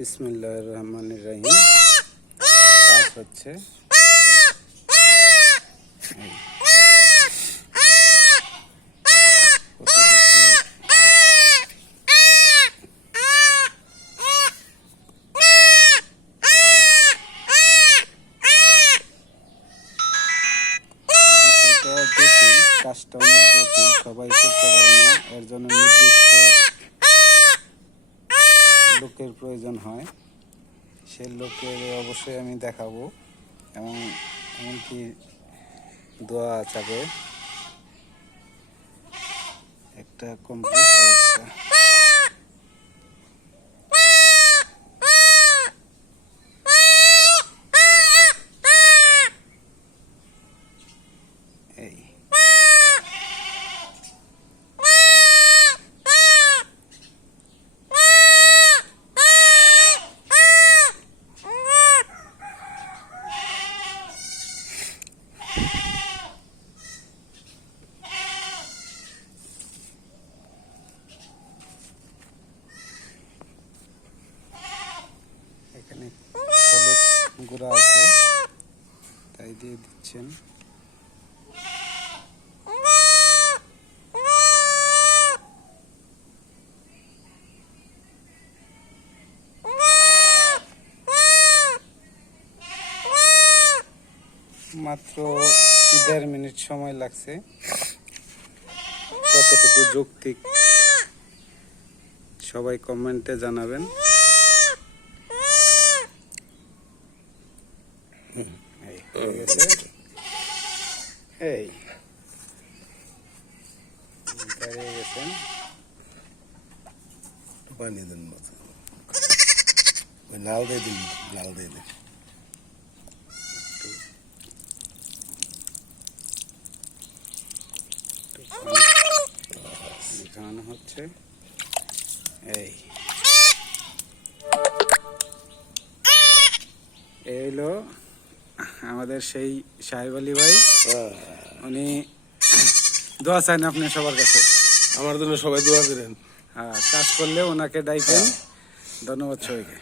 বিসমিল্লাহির রহমানির রহিম। কাজ হচ্ছে কাজটা অনেক জটিল, সবাই করতে পারে না। এর জন্য নির্দিষ্ট লোকের প্রয়োজন হয়। সে লোকের অবশ্যই আমি দেখাবো এবং এমনকি দোয়া চাবে একটা কমপ্লিট আর একটা এই এখানে হলুদ গুঁড়া আছে, তাই দিয়ে দিচ্ছেন। মাত্র 1.5 মিনিট সময় লাগছে। কতটুকু যৌক্তিক সবাই কমেন্টে জানাবেন। এই দাঁড়িয়ে গেছেন, পানি দেন মতো লাল দিয়ে দিন, লাল দিয়ে দিন। খাওয়ানো হচ্ছে। এই হলো আমাদের সেই সাহেব আলী ভাই। উনি দোয়া চান আপনি সবার কাছে, আমার জন্য সবাই দোয়া করেন। হ্যাঁ, কাজ করলে ওনাকে ডাইকেন। ধন্যবাদ সবাইকে।